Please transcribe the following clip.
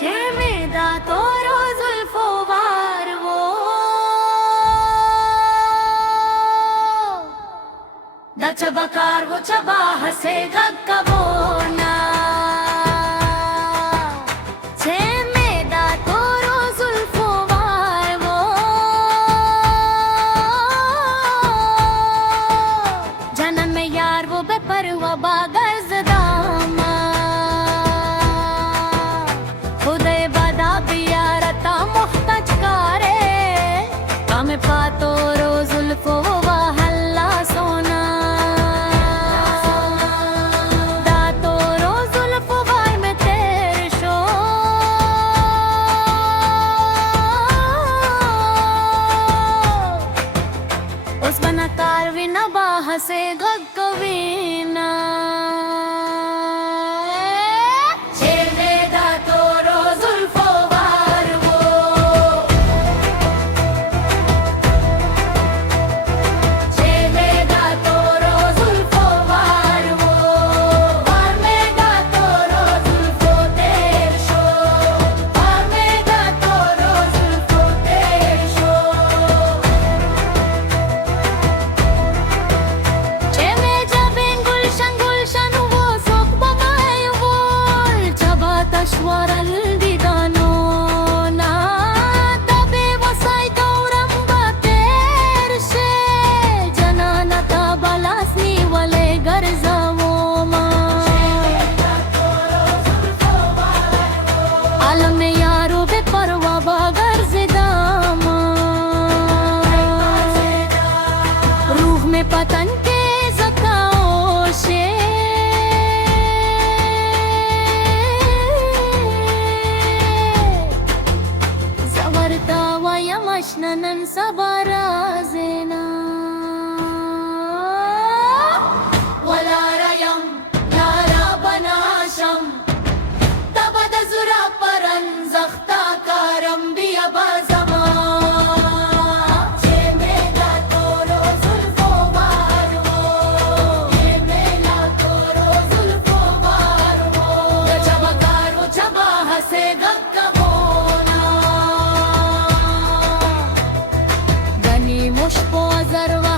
चेमेदा तोरो जुल्फो वारवो दचबकार वो चबा हसे गक्कबोना चेमेदा तोरो जुल्फो वारवो जनन में यार वो बेपरवा बागज दामा पातो रोजुल्फो वहल्ला सोना दातो रोजुल्फो वाय में तेरे शो उस बना कारवी न बाह से गगवीना पतन के ज़काओ से ज़वरता व यमशनन सबराज़ेना वला रयम नारा बनाशम तबद ज़ुरा परन ज़ख्ता कारम बियबाज़ गनी मुश्को ज़रवा